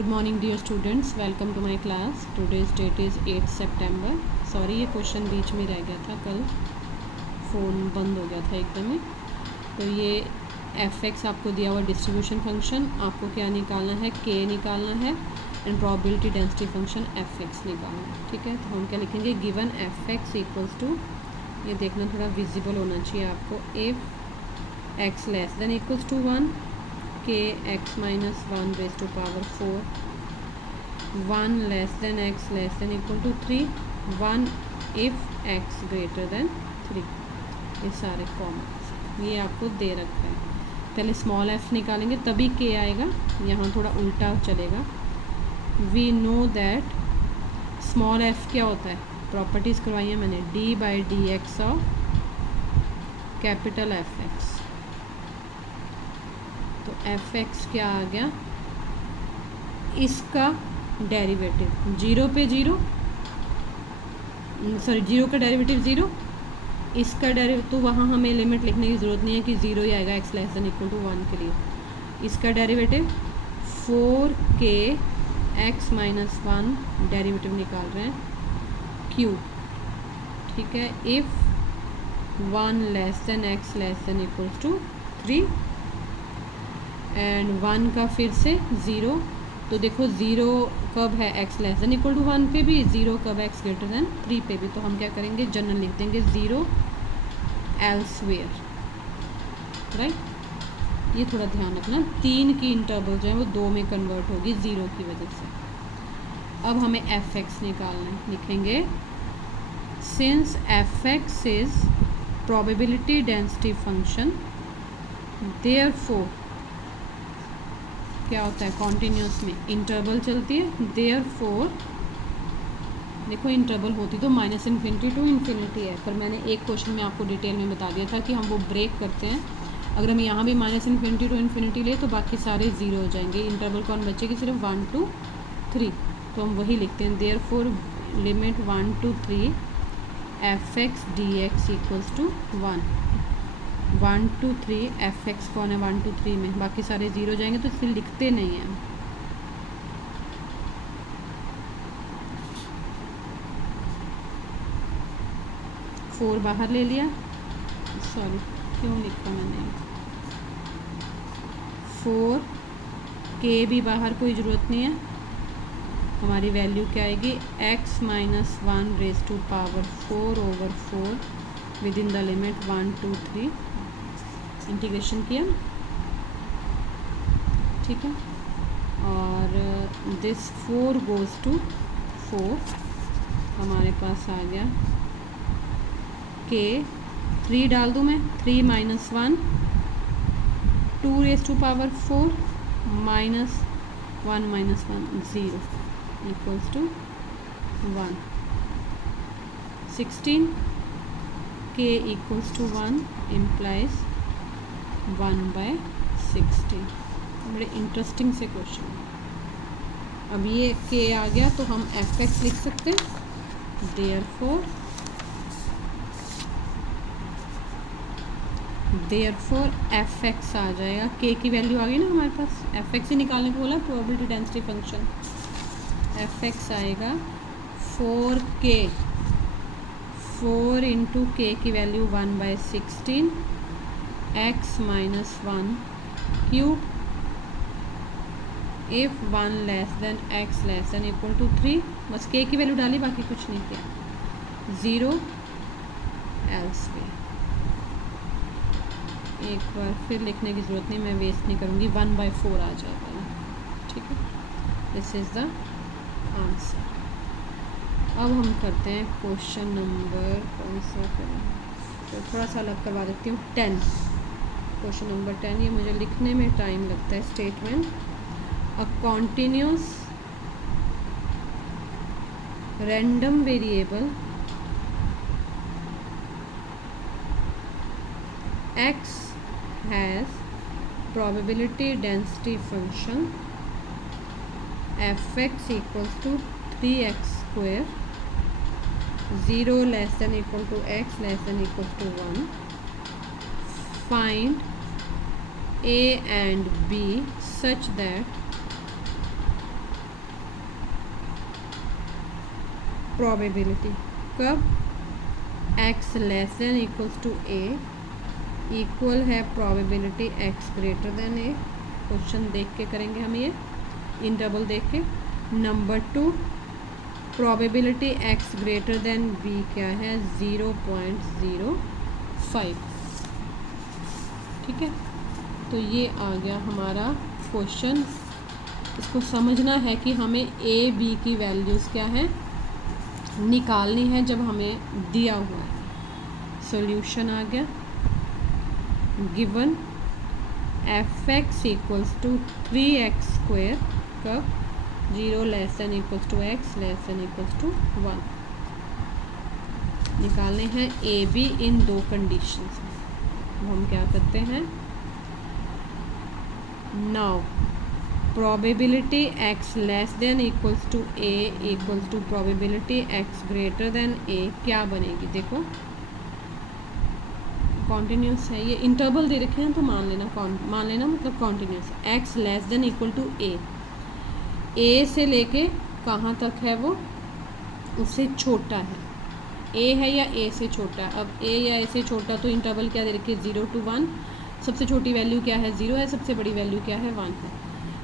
Good morning dear students, welcome to my class. Today's date is 8 September. Sorry, ये question बीच में रह गया था, कल फ़ोन बंद हो गया था एकदम ही। तो ये एफ एक्स आपको दिया हुआ डिस्ट्रीब्यूशन फंक्शन, आपको क्या निकालना है, के निकालना है and probability density function F X निकालना है। ठीक है, तो हम क्या लिखेंगे, given F X equals to, ये देखना थोड़ा विजिबल होना चाहिए आपको, if X less than equals to 1 k x minus 1 raised to power 4, 1 less than x less than equal to 3, 1 if x greater than 3। ये सारे कॉमन, ये आपको दे रखा है। पहले स्मॉल f निकालेंगे तभी k आएगा, यहाँ थोड़ा उल्टा चलेगा। We know that small f क्या होता है, प्रॉपर्टीज़ करवाई है मैंने, d by D X of capital F X. तो एफ एक्स क्या आ गया, इसका डेरिवेटिव जीरो पे जीरो, सॉरी जीरो का डेरिवेटिव ज़ीरो, इसका डेरिवेटिव, तो वहाँ हमें लिमिट लिखने की ज़रूरत नहीं है कि ज़ीरो ही आएगा X less than equal to 1 के लिए। इसका derivative 4k x minus 1 derivative निकाल रहे हैं क्यूब। ठीक है, if 1 less than X less than equals to 3 and 1 का फिर से ज़ीरो। तो देखो ज़ीरो कब है, X less than equal to 1 पे भी, ज़ीरो कब एक्स ग्रेटर देन 3 पे भी। तो हम क्या करेंगे, जनरल लिख देंगे ज़ीरो एल्सवेयर, राइट। ये थोड़ा ध्यान रखना, 3 की इंटरवल जो है वो 2 में कन्वर्ट होगी ज़ीरो की वजह से। अब हमें एफ एक्स निकालना है, लिखेंगे since F x is probability density function, therefore क्या होता है, कॉन्टीन्यूस में इंटरवल चलती है, देयरफॉर देखो इंटरवल होती तो माइनस इन्फिनिटी टू इन्फिनिटी है, पर मैंने एक क्वेश्चन में आपको डिटेल में बता दिया था कि हम वो ब्रेक करते हैं। अगर हम यहाँ भी माइनस इन्फिनिटी टू इन्फिनिटी ले तो बाकी सारे ज़ीरो हो जाएंगे, इंटरवल कौन बचेगी, सिर्फ 1 to 3। तो हम वही लिखते हैं, therefore limit 1 to 3 F X D X equals to 1 to 3 F X कौन है 1 to 3 में, बाकी सारे ज़ीरो जाएंगे तो इसलिए लिखते नहीं हैं। फोर बाहर ले लिया, सॉरी क्यों लिखा मैंने, 4 के भी बाहर, कोई ज़रूरत नहीं है। हमारी वैल्यू क्या आएगी, x minus 1 raise to power 4/4 within the limit 1 to 3। Integration किया, ठीक है, और दिस 4 गोज़ टू 4, हमारे पास आ गया के 3 डाल दूँ मैं, 3 minus 1 2 raise to power 4 minus 1 minus 1 0 equals to 1। 16 के इक्वल्स टू 1 इम्प्लाइज 1/16। बड़े इंटरेस्टिंग से क्वेश्चन। अब ये के आ गया तो हम एफ एक्स लिख सकते हैं, देयरफॉर एफ एक्स आ जाएगा, के की वैल्यू आ गई ना हमारे पास, एफ एक्स ही निकालने को बोला, probability density function. F X आएगा 4k, 4 इंटू के की value 1/16 x minus 1 cube, if 1 less than x less than equal to 3, बस k की वैल्यू डाली, बाकी कुछ नहीं किया, 0 एल्सवेयर। एक बार फिर लिखने की ज़रूरत नहीं, मैं वेस्ट नहीं करूँगी, 1/4 आ जाएगा ये, ठीक है। This is the answer. अब हम करते हैं क्वेश्चन नंबर, कौन सा करें, तो थोड़ा सा अलग करवा देती हूँ, 10। क्वेश्चन नंबर 10, ये मुझे लिखने में टाइम लगता है। Statement, a continuous random variable x has probability density function f(x) equals to 3x square, 0 less than equal to x less than equal to 1. Find A and B such that probability कब, x less than equals to a equal है probability x greater than a। Question देख के करेंगे हम ये interval देख के। Number 2 probability x greater than b क्या है 0.05। ठीक है, तो ये आ गया हमारा क्वेश्चन। इसको समझना है कि हमें a b की वैल्यूज़ क्या है निकालनी है जब हमें दिया हुआ है। सॉल्यूशन आ गया, given f(x) equals to 3x square कब 0 less than equals to x less than equals to 1। निकालने हैं a b इन दो कंडीशंस। हम क्या करते हैं, now probability x less than equals to a equals to probability x greater than a क्या बनेगी। देखो कॉन्टिन्यूस है, ये इंटरवल दे रखे हैं तो मान लेना मतलब continuous. x less than equal to a से लेके कहाँ तक है वो, उससे छोटा है। a है या a से छोटा है। अब a या a से छोटा तो इंटरवल क्या दे रखी है 0 to 1। सबसे छोटी वैल्यू क्या है 0 है, सबसे बड़ी वैल्यू क्या है 1 है।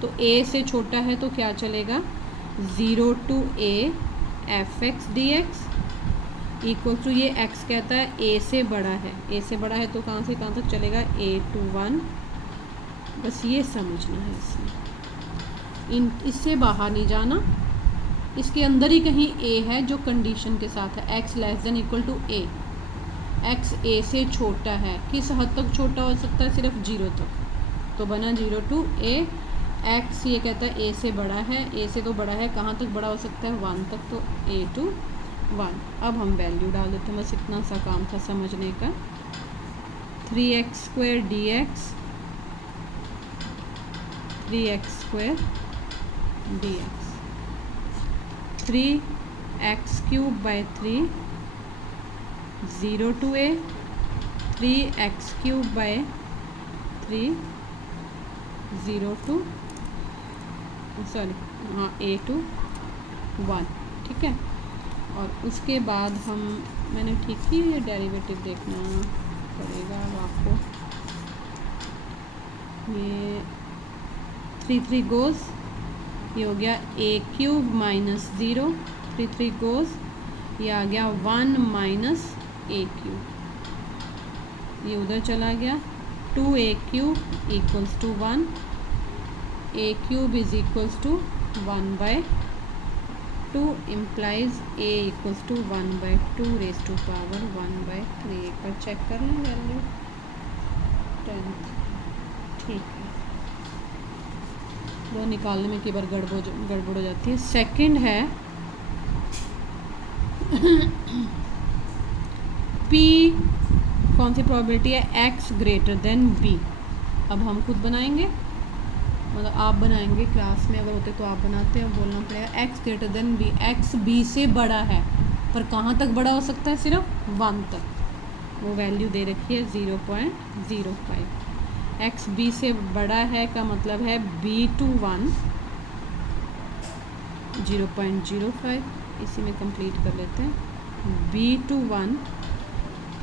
तो a से छोटा है तो क्या चलेगा 0 to a f(x) dx equal to ये x कहता है a से बड़ा है, a से बड़ा है तो कहाँ से कहाँ तक चलेगा a to 1। बस ये समझना है इसमें, इससे बाहर नहीं जाना, इसके अंदर ही कहीं a है जो कंडीशन के साथ है x less than equal to a। x a से छोटा है, किस हद तक छोटा हो सकता है, सिर्फ 0 तक। तो बना 0 to a। x ये कहता है a से बड़ा है, a से तो बड़ा है, कहाँ तक बड़ा हो सकता है 1 तक, तो a to 1। अब हम वैल्यू डाल देते हैं, बस इतना सा काम था समझने का। 3x square dx 3x square dx 3x cube by 3 0 to a 3x cube by 3 0 to a to 1। ठीक है, और उसके बाद हम मैंने ठीक ही ये डेरिवेटिव देखना पड़ेगा अब आपको। ये 3 गोज़, ये हो गया a क्यूब माइनस 0 3 गोज़, ये आ गया 1 माइनस a क्यूब, ये उधर चला गया 2a cube equals to 1, a cube is equals to 1/2 implies a equals to 1/2 raise to power 1/3। एक बार चेक कर लें वैल्यू 10। ठीक है, वो निकालने में कई बार गड़बड़ हो जाती है। सेकंड है p, कौन सी प्रोबेबिलिटी है x ग्रेटर देन b। अब हम खुद बनाएंगे, मतलब आप बनाएंगे, क्लास में अगर होते तो आप बनाते हैं, बोलना पड़ेगा x greater than b। x b से बड़ा है पर कहाँ तक बड़ा हो सकता है, सिर्फ 1 तक। वो वैल्यू दे रखी है 0.05। x b से बड़ा है का मतलब है b to 1 0.05। इसी में कंप्लीट कर लेते हैं। b to 1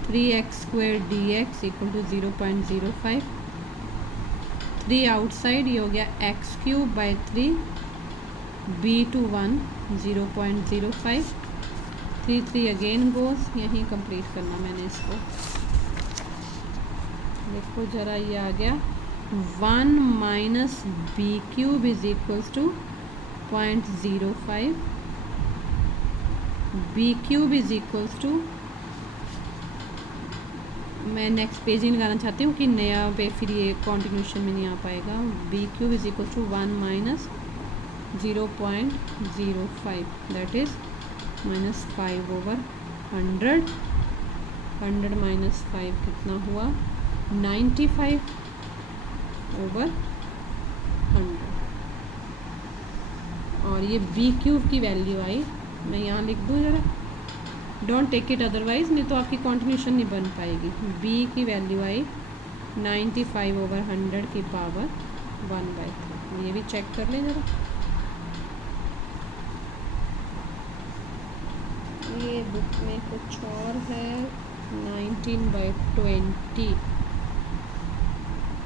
3x square dx equal to 0.05। 3 outside, ये हो गया x cube by 3 b to 1 0.05। 3 again goes, यहीं कंप्लीट करना मैंने इसको। देखो ज़रा, ये आ गया 1 minus B cube is equals to 0.05। B cube is equals to, मैं नेक्स्ट पेज ही लगाना चाहती हूँ कि नया पे फिर ये कॉन्टिन्यूशन में नहीं आ पाएगा। B cube is equals to 1 minus 0.05 that is -5/100। 100 minus 5 कितना हुआ 95/100। और ये बी क्यूब की वैल्यू आई, मैं यहाँ लिख दूँ ज़रा, डोंट टेक इट अदरवाइज़, नहीं तो आपकी कॉन्टिन्यूशन नहीं बन पाएगी। बी की वैल्यू आई 95/100 की पावर 1/3। ये भी चेक कर लें ज़रा। ये बुक में कुछ और है। 19/20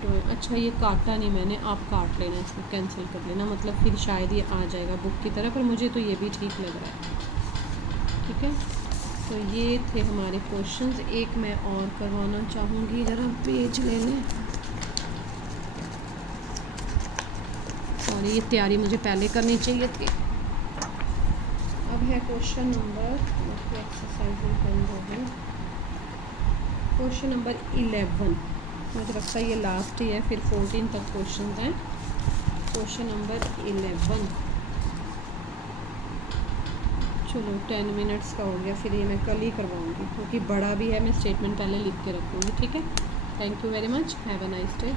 तो अच्छा ये काटा नहीं मैंने, आप काट लेना, इसको कैंसिल कर लेना, मतलब फिर शायद ये आ जाएगा बुक की तरह, पर मुझे तो ये भी ठीक लग रहा है। ठीक है, तो ये थे हमारे क्वेश्चंस। एक मैं और करवाना चाहूँगी, ज़रा पेज ले लें। सॉरी, ये तैयारी मुझे पहले करनी चाहिए थी। अब है क्वेश्चन नंबर, एक्सरसाइज बंद हो गई। क्वेश्चन नंबर 11, मुझे लगता है ये लास्ट ही है, फिर 14 तक क्वेश्चन हैं। क्वेश्चन नंबर 11, चलो 10 मिनट्स का हो गया, फिर ये मैं कल ही करवाऊँगी क्योंकि बड़ा भी है। मैं स्टेटमेंट पहले लिख के रखूँगी। ठीक है, thank you very much, have a nice day.